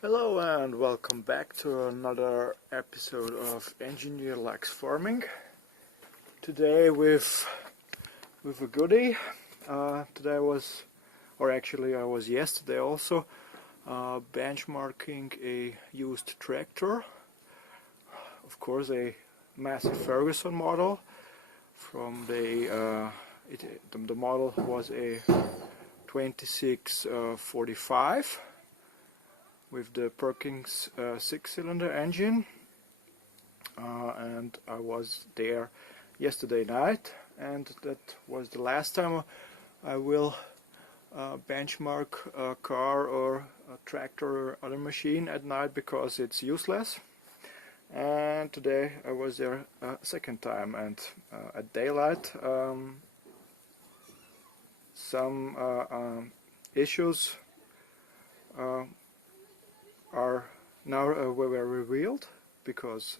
Hello and welcome back to another episode of Engineer Likes Farming. Today with a goodie. Today I was yesterday also benchmarking a used tractor. Of course, a massive Ferguson model. From the model was a 2645. With the Perkins 6-cylinder engine, and I was there yesterday night, and that was the last time I will benchmark a car or a tractor or other machine at night because it's useless. And today I was there a second time, and at daylight some issues are now were revealed, because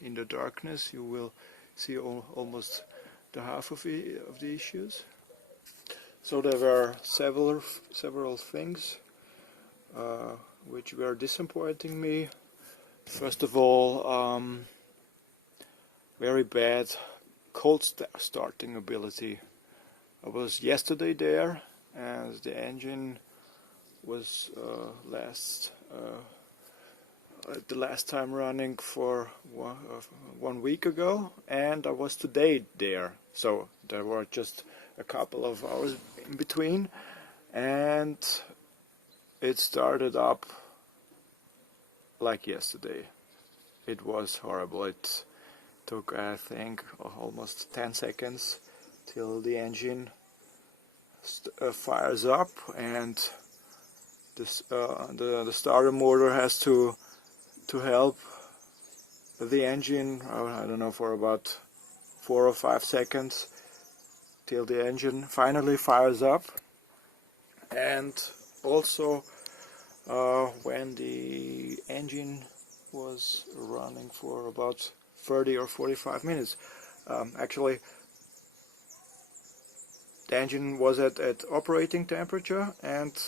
in the darkness you will see almost the half of the issues. So there were several things which were disappointing me. First of all, very bad cold starting ability. I was yesterday there, and the engine was the last time running for 1 week ago, and I was today there, so there were just a couple of hours in between, and it started up like yesterday. It was horrible. It took, I think, almost 10 seconds till the engine fires up, and the starter motor has to help the engine, I don't know, for about 4 or 5 seconds till the engine finally fires up. And also when the engine was running for about 30 or 45 minutes, actually the engine was at operating temperature, and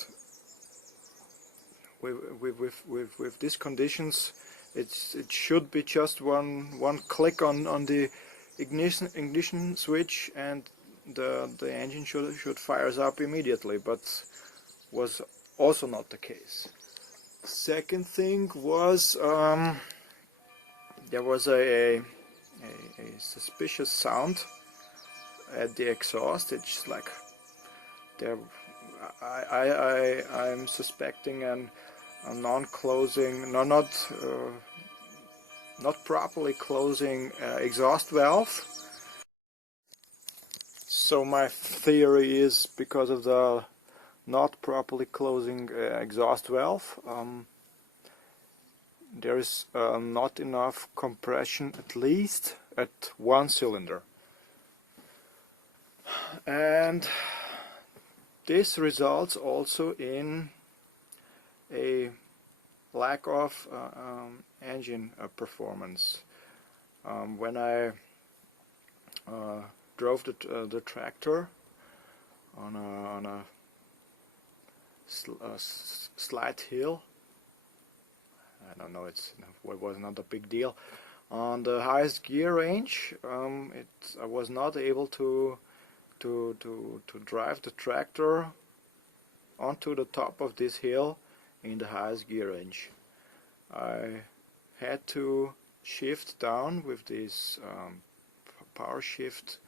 with these conditions, it should be just one click on the ignition switch, and the engine should fires up immediately, but was also not the case. Second thing was there was a suspicious sound at the exhaust. It's like there. I'm suspecting a non-closing, not properly closing exhaust valve. So my theory is because of the not properly closing exhaust valve, there is not enough compression, at least at one cylinder, and this results also in a lack of engine performance. When I drove the tractor on a slight hill, I don't know, it was not a big deal, on the highest gear range, I was not able to drive the tractor onto the top of this hill in the highest gear range. I had to shift down with this power shift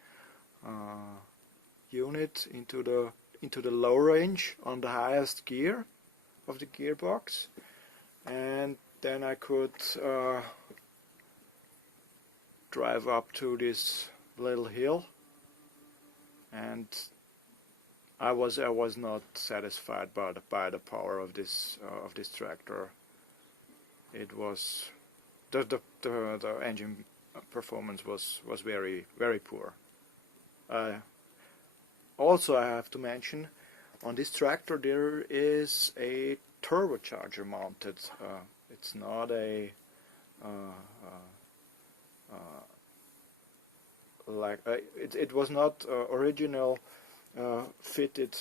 unit into the low range on the highest gear of the gearbox, and then I could drive up to this little hill. And I was not satisfied by the power of this tractor. It was the engine performance was very poor. Also, I have to mention, on this tractor there is a turbocharger mounted. It's not a it was not original fitted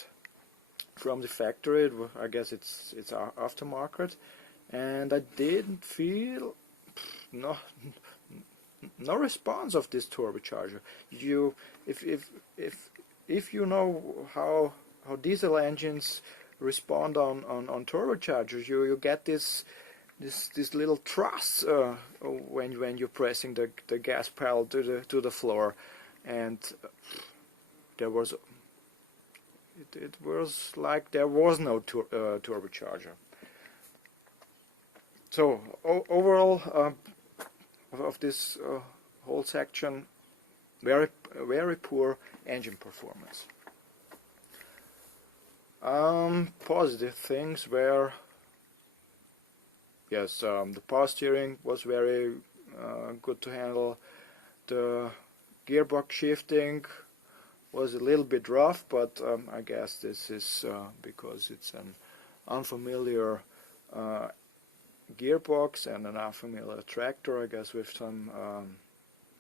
from the factory. I guess it's aftermarket, and I didn't feel no response of this turbocharger. If you know how diesel engines respond on turbochargers, you get this little thrust when you're pressing the gas pedal to the floor, and there was it was like there was no turbocharger. So overall of this whole section, very poor engine performance. Positive things were, yes, the power steering was very good to handle. The gearbox shifting was a little bit rough, but I guess this is because it's an unfamiliar gearbox and an unfamiliar tractor. I guess with some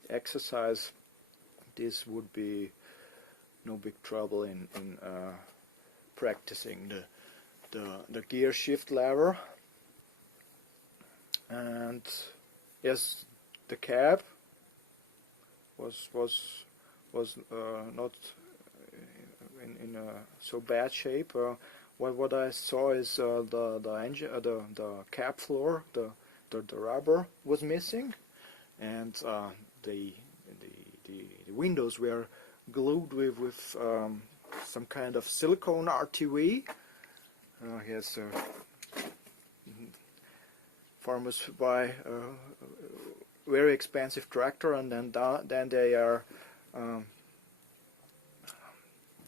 exercise this would be no big trouble in practicing the gear shift lever. And yes, the cab was not in so bad shape. What I saw is the engine, the cab floor, the rubber was missing, and the windows were glued with some kind of silicone RTV. Here's farmers buy a very expensive tractor, and then they are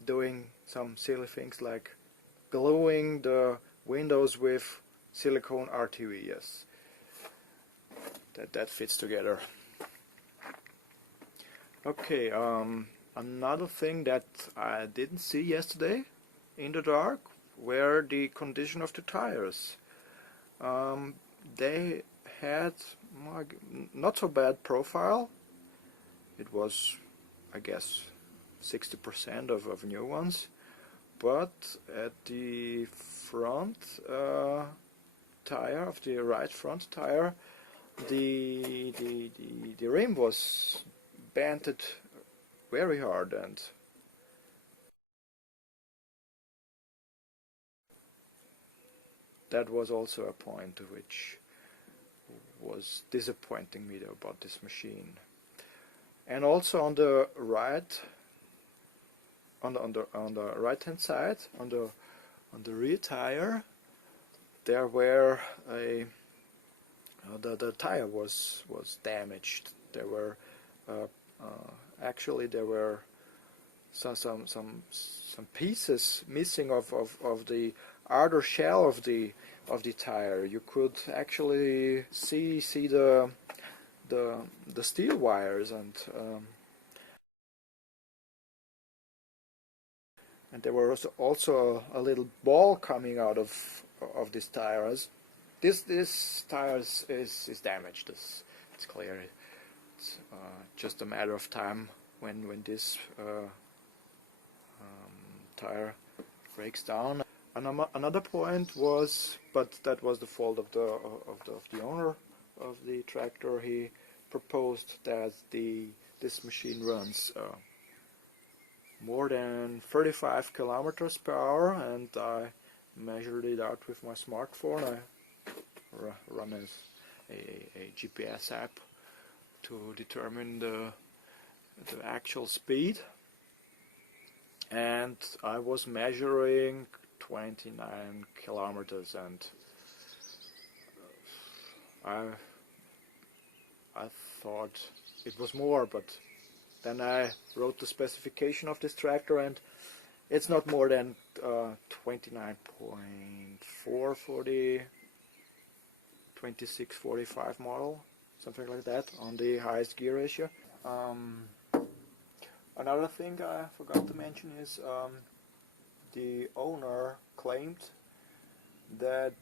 doing some silly things like gluing the windows with silicone RTV. Yes, that fits together. Okay, another thing that I didn't see yesterday in the dark were the condition of the tires. They had not so bad profile. It was, I guess, 60% of new ones, but at the front tire, of the right front tire, the rim was bented very hard, and that was also a point which was disappointing me about this machine. And also on the right, on the right hand side, on the rear tire, there were the tire was damaged. There were actually there were some pieces missing of the outer shell of the tire. You could actually see the steel wires, and there was also a little ball coming out of these tires. This tire is damaged. It's clear. It's just a matter of time when this tire breaks down. Another point was, but that was the fault of the owner of the tractor. He proposed that this machine runs more than 35 kilometers per hour, and I measured it out with my smartphone. I run a GPS app to determine the actual speed, and I was measuring 29 kilometers, and I thought it was more, but then I wrote the specification of this tractor, and it's not more than 29.4 for the 2645 model, something like that, on the highest gear ratio. Another thing I forgot to mention is the owner claimed that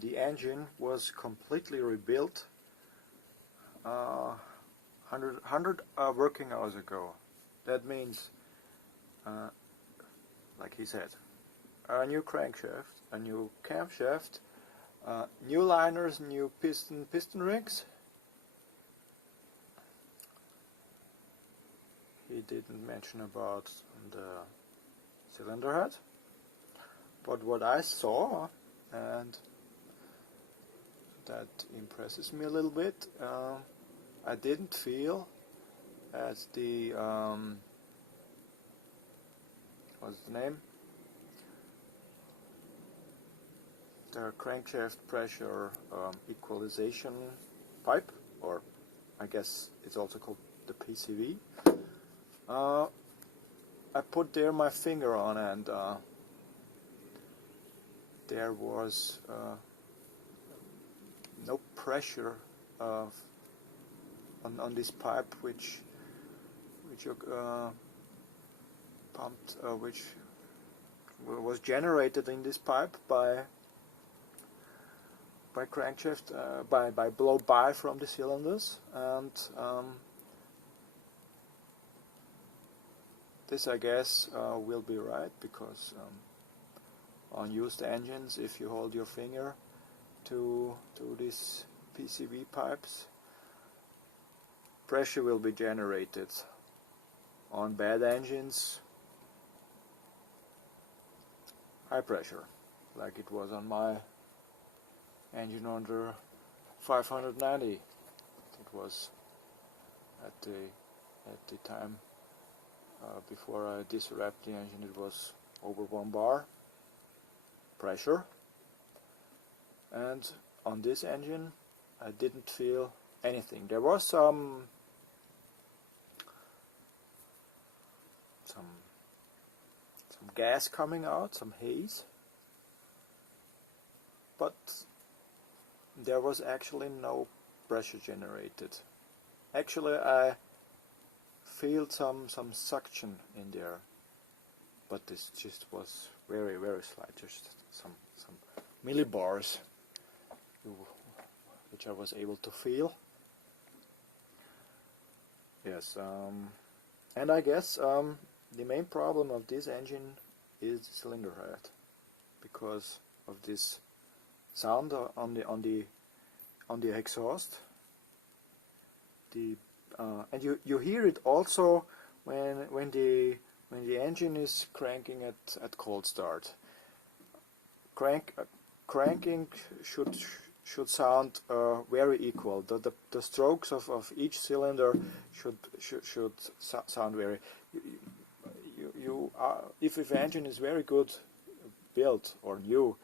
the engine was completely rebuilt 100 working hours ago. That means like he said, a new crankshaft, a new camshaft, new liners, new piston rings. He didn't mention about the cylinder head, but what I saw, and that impresses me a little bit, I didn't feel at the what's the name? The crankshaft pressure equalization pipe, or I guess it's also called the PCV. I put there my finger on, and there was no pressure on this pipe, which pumped, which was generated in this pipe by crankshaft, by blow-by from the cylinders, and this, I guess, will be right, because on used engines, if you hold your finger to these PCV pipes, pressure will be generated. On bad engines, high pressure, like it was on my engine under 590. It was at the time before I diswrapped the engine. It was over 1 bar pressure, and on this engine I didn't feel anything. There was some gas coming out, some haze, but there was actually no pressure generated. Actually, I feel some suction in there, but this just was very, very slight, just some millibars, which I was able to feel. Yes, and I guess the main problem of this engine is the cylinder head, because of this sound on the exhaust. And you hear it also when the engine is cranking at cold start. Cranking should sound very equal. The strokes of each cylinder should sound very. If the engine is very good built or new,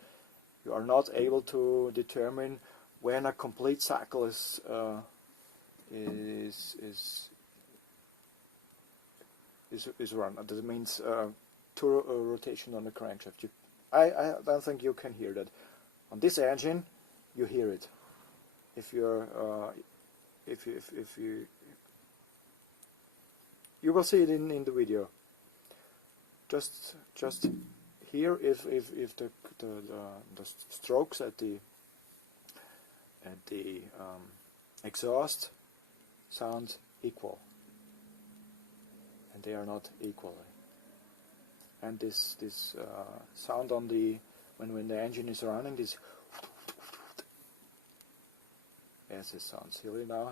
you are not able to determine when a complete cycle is run. That means two rotation on the crankshaft. I don't think you can hear that. On this engine, you hear it. If you're if you will see it in the video. Just hear if the strokes at the exhaust sound equal, and they are not equally. And this sound on the when the engine is running, this, yes, it sounds silly now.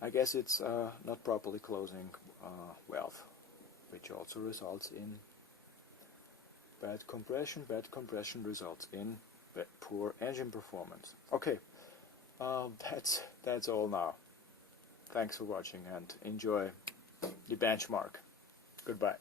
I guess it's not properly closing valve, which also results in bad compression. Bad compression results in poor engine performance. Okay, that's all now. Thanks for watching, and enjoy the benchmark. Goodbye.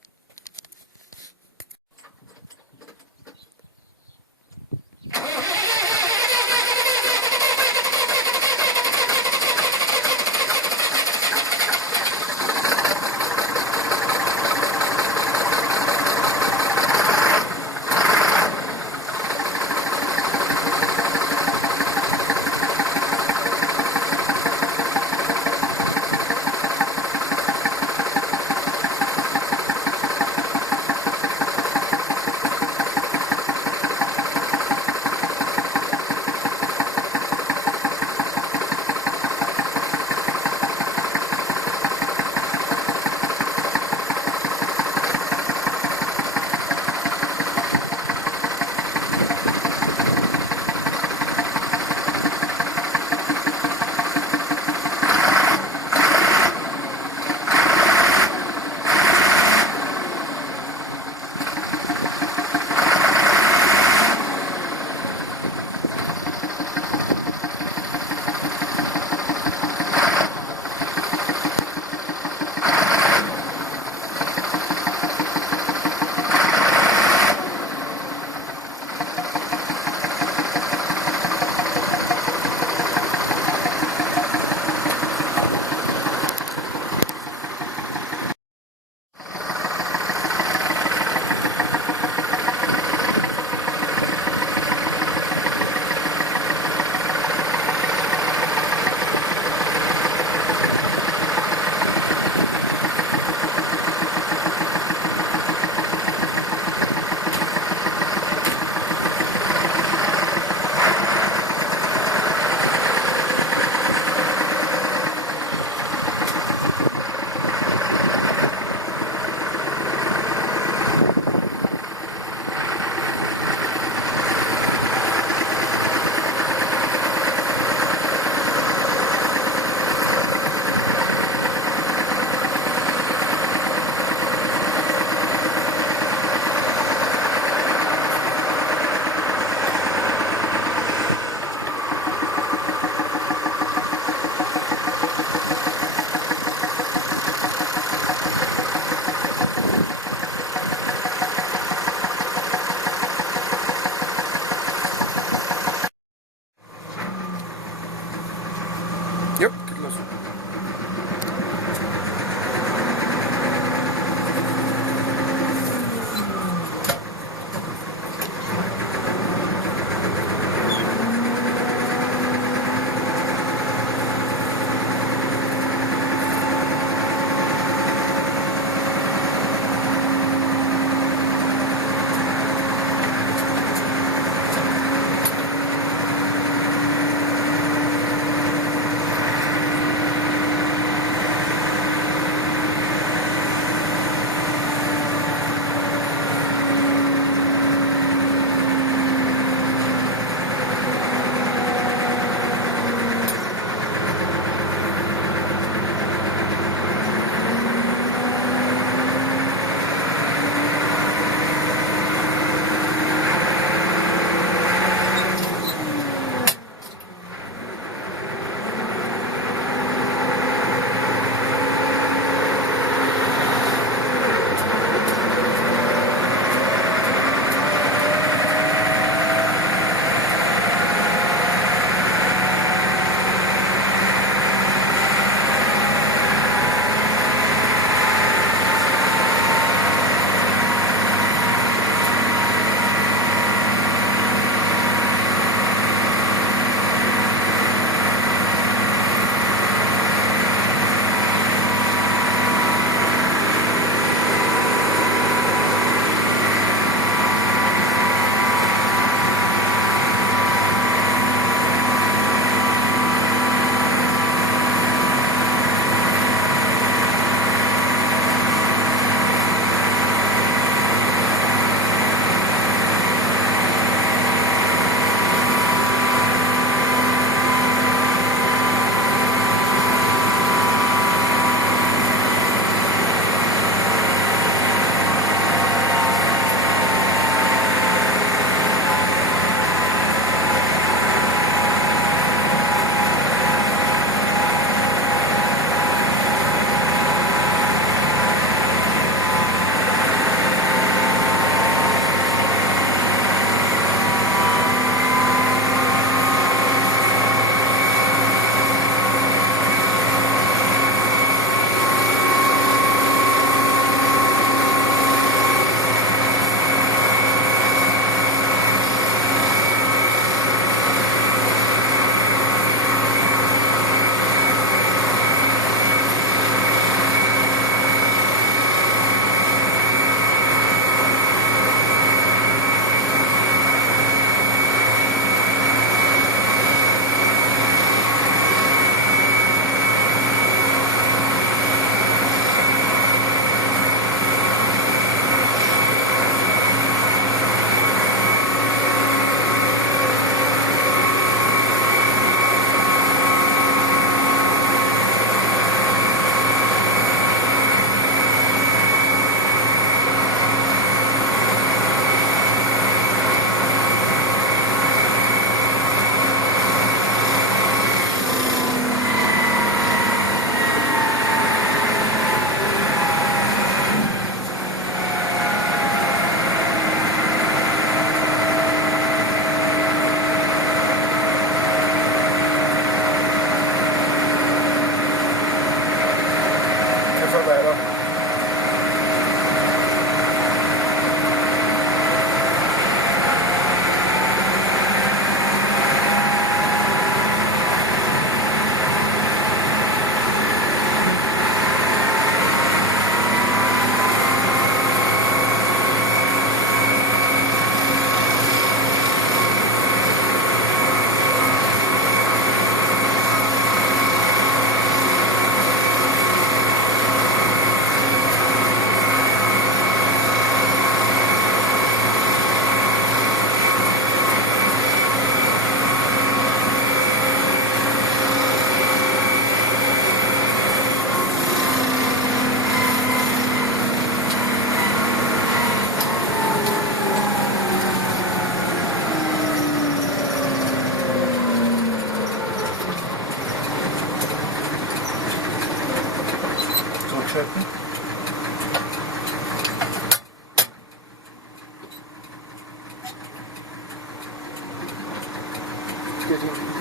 get in.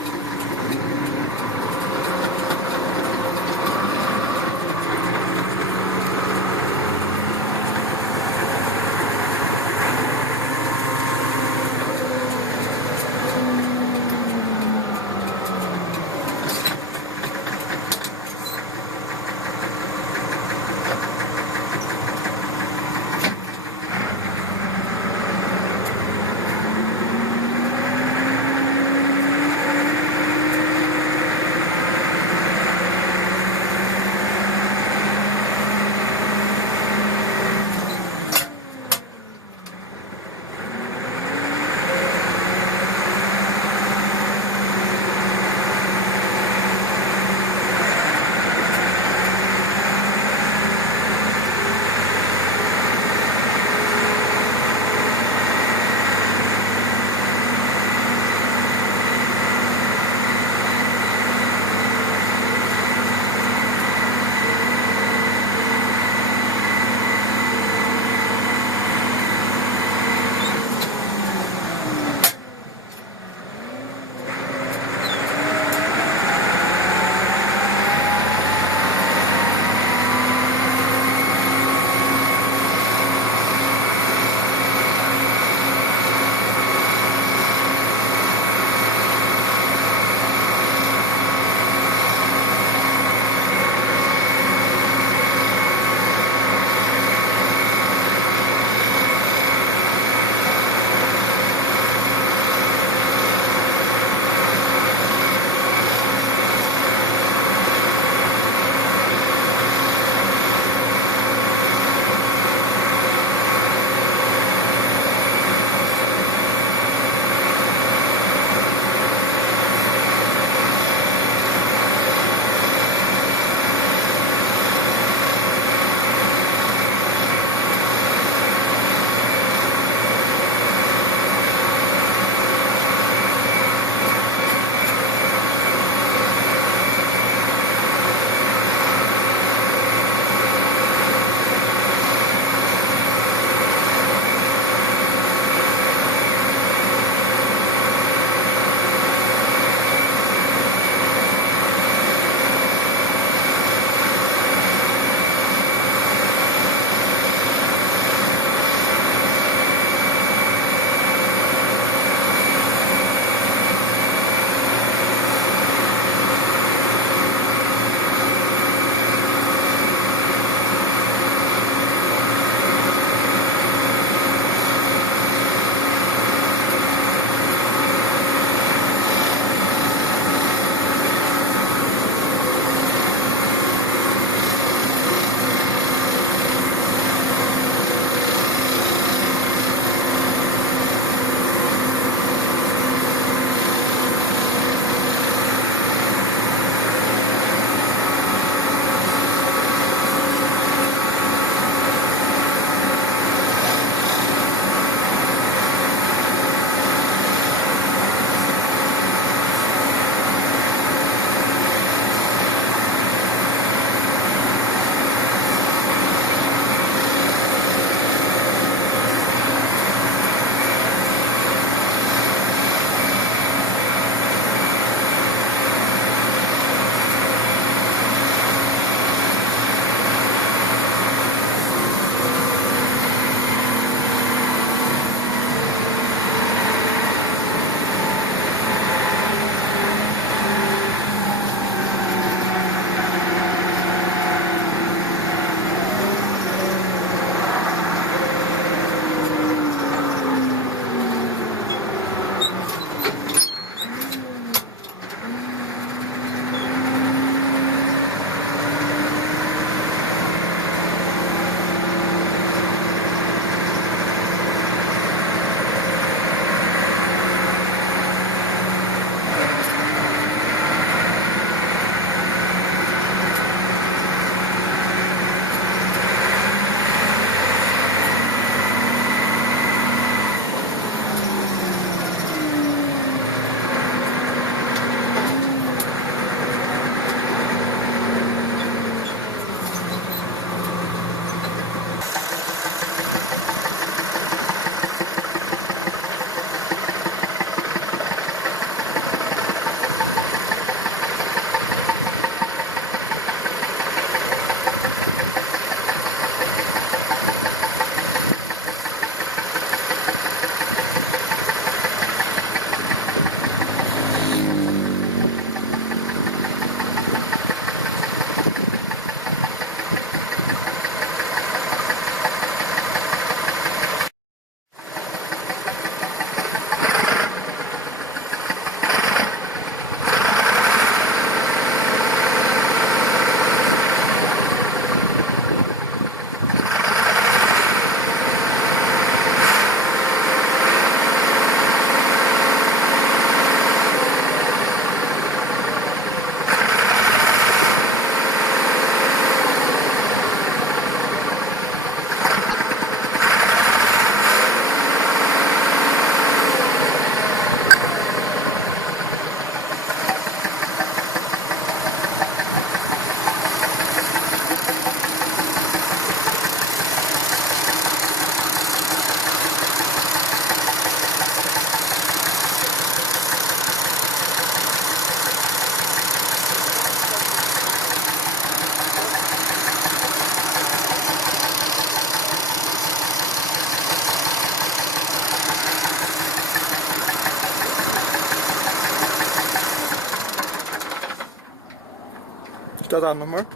Start an nochmal.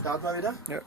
Starten wir wieder? Ja.